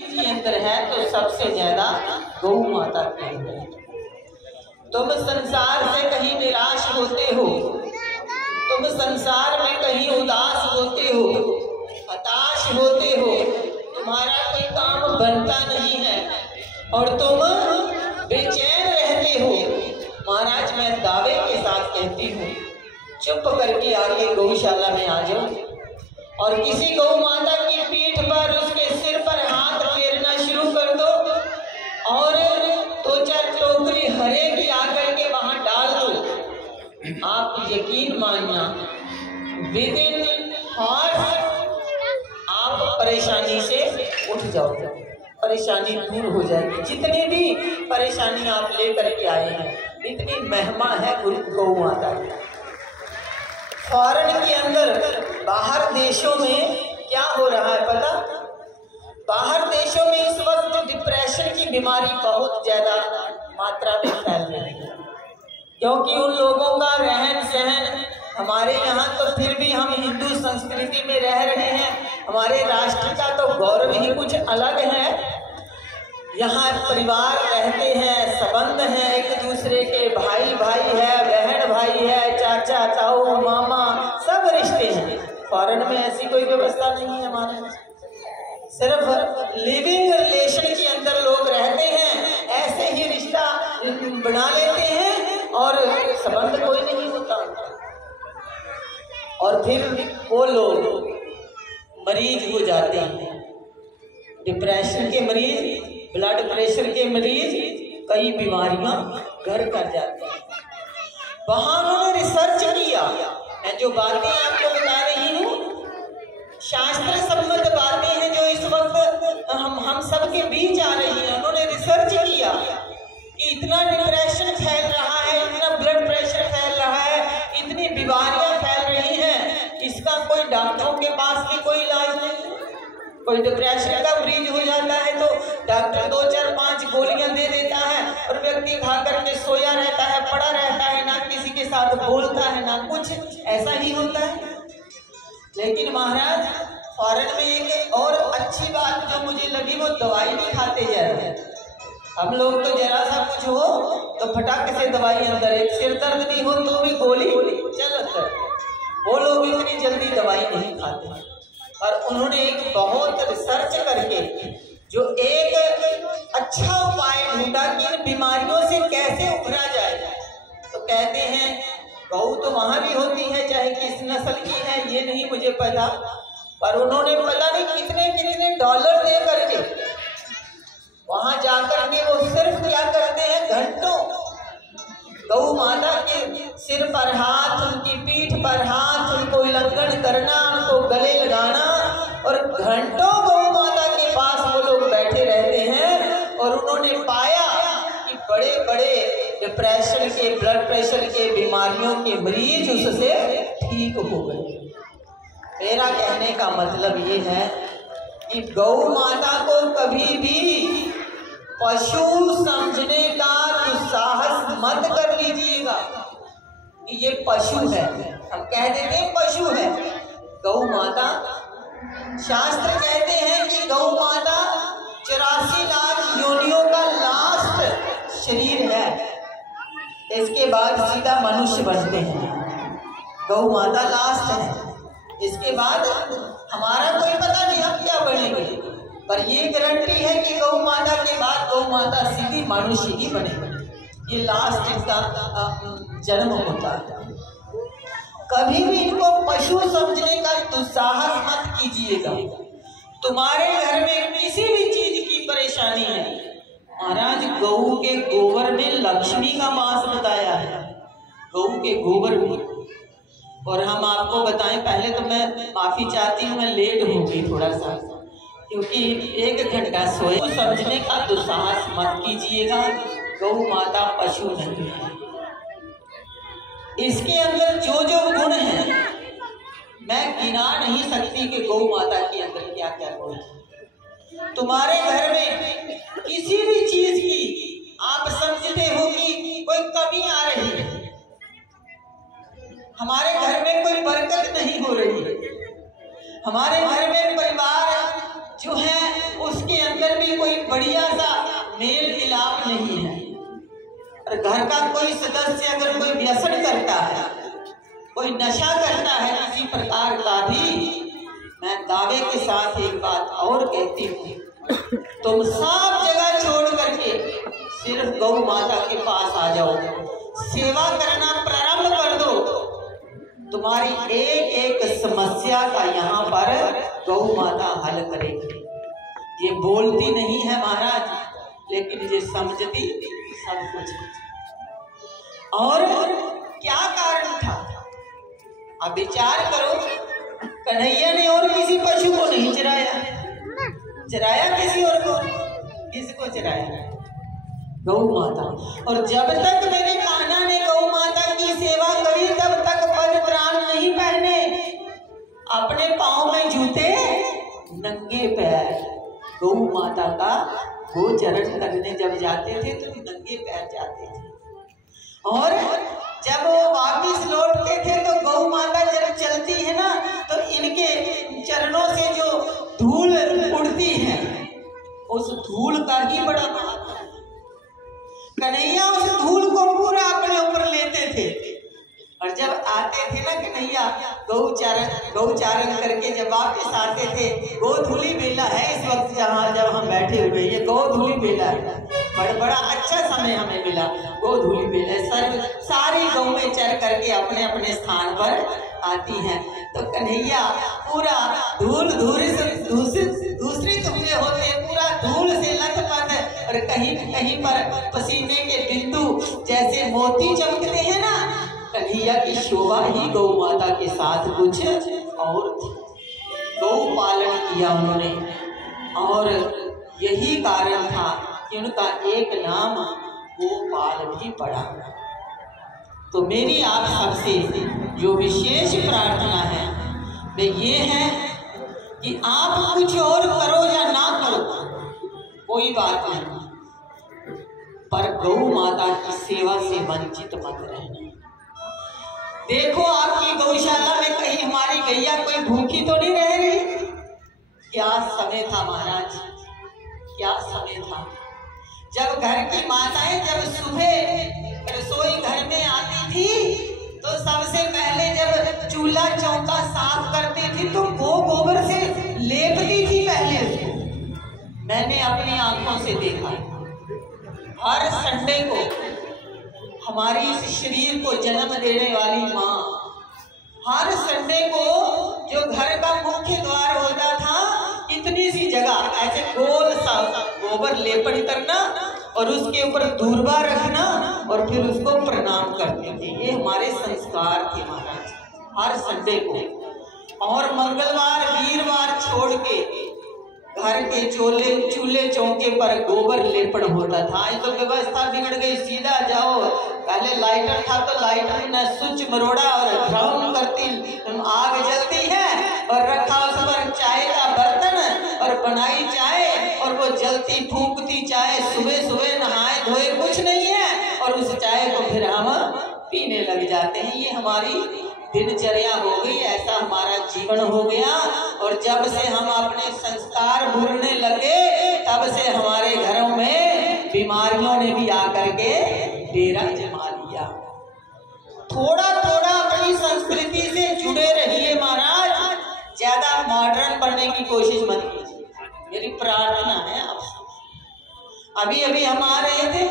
के अंदर है तो सबसे ज्यादा गौ माता के अंदर है। तुम संसार से कहीं निराश होते हो, तुम संसार में कहीं उदास होते हो, हताश होते हो, तुम्हारा कोई काम बनता नहीं है और तुम बेचैन रहते हो। महाराज मैं दावे के साथ कहती हूँ, चुप करके आगे गौशाला में आ जाओ और किसी गौ माता की पीठ पर, उसके सिर पर हाथ फेरना शुरू कर दो और दो चार टोकरी हरे की आकर के वहां डाल दो। आप यकीन मानना, विद इन हॉर्स आप परेशानी से उठ जाओगे, परेशानी दूर हो जाएगी। जितनी भी परेशानी आप लेकर के आए हैं, इतनी महिमा है गौ माता की। फॉरेन के अंदर, बाहर देशों में क्या हो रहा है पता? बाहर देशों में इस वक्त डिप्रेशन की बीमारी बहुत ज्यादा मात्रा में फैल रही है, क्योंकि उन लोगों का रहन सहन, हमारे यहाँ तो फिर भी हम हिंदू संस्कृति में रह रहे हैं, हमारे राष्ट्र का तो गौरव ही कुछ अलग है। यहाँ परिवार रहते हैं, संबंध हैं एक दूसरे के, भाई भाई है, बहन भाई है, चाचा ताऊ मामा सब रिश्ते हैं। फॉरेन में ऐसी कोई व्यवस्था नहीं है हमारे, सिर्फ लिविंग रिलेशन के अंदर लोग रहते हैं, ऐसे ही रिश्ता बना लेते हैं और संबंध कोई नहीं होता। और फिर वो लोग मरीज हो जाते हैं, डिप्रेशन के मरीज, ब्लड प्रेशर के मरीज, कई बीमारियां घर कर जाती हैं। वहां उन्होंने रिसर्च किया, मैं जो बातें आपको बता रही हूँ शास्त्र संबद्ध बातें हैं जो इस वक्त हम सबके बीच आ रही हैं। उन्होंने रिसर्च किया कि इतना डिप्रेशन फैल रहा है, इतना ब्लड प्रेशर फैल रहा है, इतनी बीमारियां फैल रही हैं, इसका कोई डॉक्टरों के पास भी कोई इलाज नहीं। कोई डिप्रेशन का मरीज हो जाता है तो डॉक्टर 2 4 5 गोलियां दे देता है और व्यक्ति खा करके सोया रहता है, पड़ा रहता है, ना किसी के साथ बोलता है ना कुछ, ऐसा ही होता है। लेकिन महाराज फॉरेन में एक और अच्छी बात जो मुझे लगी, वो दवाई नहीं खाते ज्यादा। हम लोग तो जरा सा कुछ हो तो फटाक से दवाई अंदर, एक सिर दर्द नहीं हो तो भी गोली चल अंदर। वो लोग इतनी जल्दी दवाई नहीं खाते। और उन्होंने एक बहुत रिसर्च करके जो एक अच्छा उपाय ढूंढा कि इन बीमारियों से कैसे उभरा जाए। तो कहते हैं गौ तो वहां भी होती है, चाहे किस नस्ल की है ये नहीं मुझे पता, पर उन्होंने पता नहीं कितने कितने डॉलर दे करके वहां जाकर के वो सिर्फ क्या करते हैं, घंटों गौ माता के सिर पर हाथ, उनकी पीठ पर हाथ, उनको उल्लंघन करना, उनको गले लगाना और घंटों गौ माता के पास वो लोग बैठे रहते हैं। और उन्होंने पाया कि बड़े बड़े डिप्रेशन के, ब्लड प्रेशर के बीमारियों के मरीज उससे ठीक हो गए। मेरा कहने का मतलब ये है कि गौ माता को कभी भी पशु समझने का दुस्साहस मत कर लीजिएगा कि ये पशु है। हम कह देते हैं पशु है, गौ माता, शास्त्र कहते हैं कि गौ माता 84 लाख योनियों का लास्ट शरीर है, इसके बाद सीधा मनुष्य बनते हैं। गौ माता लास्ट है, इसके बाद हमारा कोई पता नहीं हम क्या बनेंगे, पर ये गारंटी है कि गौ माता के बाद गौ माता सीधी मनुष्य ही बनेगी। ये लास्ट इसका जन्म होता है। कभी भी इनको पशु समझने का दुस्साहस मत कीजिएगा। तुम्हारे घर में किसी भी चीज की परेशानी है, महाराज गऊ के गोबर में लक्ष्मी का वास बताया है, गऊ के गोबर में। और हम आपको बताएं, पहले तो मैं माफी चाहती हूँ, मैं लेट हो गई थोड़ा सा, क्योंकि 1 घंटा सोए। तो समझने का दुस्साहस मत कीजिएगा, गौ माता पशु नहीं है। इसके अंदर जो जो गुण है मैं गिना नहीं सकती कि गौ माता के अंदर क्या क्या गुण है। तुम्हारे घर में किसी भी चीज की आप समझते हो कि कोई कमी आ रही है, हमारे घर में कोई बरकत नहीं हो रही है, हमारे घर में परिवार जो है उसके अंदर बढ़िया सा मेल मिलाप नहीं है। और घर का कोई सदस्य अगर कोई व्यसन करता है, कोई नशा करता है किसी प्रकार का भी, मैं दावे के साथ एक बात और कहती हूँ, तुम सब जगह छोड़ करके सिर्फ गौ माता के पास आ जाओ, सेवा करना प्रारंभ कर दो, तुम्हारी एक एक समस्या का यहाँ पर गौ माता हल करेगी। ये बोलती नहीं है महाराज, लेकिन ये समझती सब कुछ। और क्या कारण था? अब विचार करो, कन्हैया ने और किसी पशु को नहीं चराया, चराया किसी और को, किसको चराया? गौ माता। और जब तक मेरे कान्हा ने गौ माता की सेवा करी तब तक पद त्राण नहीं पहने, अपने पांव में जूते, नंगे पैर गौ माता का गोचरण करने जब जाते थे तो नंगे पैर जाते थे। और जब वो वापिस लौटते थे तो गौ माता जब चलती है ना तो इनके चरणों से जो धूल उड़ती है, उस धूल का ही बड़ा महत्व है। कन्हैया उस धूल को पूरा अपने ऊपर लेते थे। और जब आते थे ना कन्हैया गौचारण करके जब वापस आते थे, गोधूली बेला है इस वक्त जहाँ जब हम बैठे हुए, ये गोधूली बेला है, बड़ा अच्छा समय हमें मिला। गोधूली बेला सारी गौएं चर करके अपने अपने स्थान पर आती हैं, तो कन्हैया पूरा धूल दूसरे हुए होते, पूरा धूल से लथपथ, और कहीं कहीं पर पसीने के बिंदु जैसे मोती चमकते हैं ना, कन्हैया की शोभा ही गौ माता के साथ कुछ और थी। गौ पालन किया उन्होंने, और यही कारण था कि उनका एक नाम गोपाल भी पड़ा। तो मेरी आप सबसे जो विशेष प्रार्थना है वे ये है कि आप कुछ और करो या ना करो, कोई बात नहीं, पर गौ माता की सेवा से वंचित मत रहना। देखो आपकी गौशाला में कहीं हमारी गैया कोई भूखी तो नहीं रह रही। क्या समय था महाराज, क्या समय था जब घर की माताएं जब सुबह रसोई घर में आती थी तो सबसे पहले जब चूल्हा चौका साफ करती थी तो वो गोबर से लेपती थी पहले उसको। मैंने अपनी आंखों से देखा, हर संडे को हमारी इस शरीर को जन्म देने वाली माँ हर संडे को जो घर का मुख्य द्वार होता था, इतनी सी जगह ऐसे गोल सा गोबर लेपन करना और उसके ऊपर दूरबा रखना और फिर उसको प्रणाम करते थे। ये हमारे संस्कार थे महाराज, हर संडे को। और मंगलवार वीरवार छोड़ के घर के चूल्हे चौके पर गोबर लेपन होता था। आज तो व्यवस्था बिगड़ गई, सीधा जाओ, पहले लाइटर था तो लाइटर ने स्विच मरोड़ा और ड्राउन करती आग जलती है और रखा उस पर चाय का बर्तन और बनाई चाय और वो जलती फूंकती चाय, सुबह सुबह नहाए धोए कुछ नहीं है और उस चाय को फिर हम पीने लग जाते हैं। ये हमारी दिनचर्या हो गई, ऐसा हमारा जीवन हो गया। और जब से हम अपने संस्कार भूलने लगे तब से हमारे घरों में बीमारियों ने भी आकर के डेरा जमा लिया। थोड़ा थोड़ा अपनी संस्कृति से जुड़े रहिए महाराज, ज्यादा मॉडर्न बनने की कोशिश मत कीजिए, मेरी प्रार्थना है आपसे। अभी अभी हम आ रहे थे,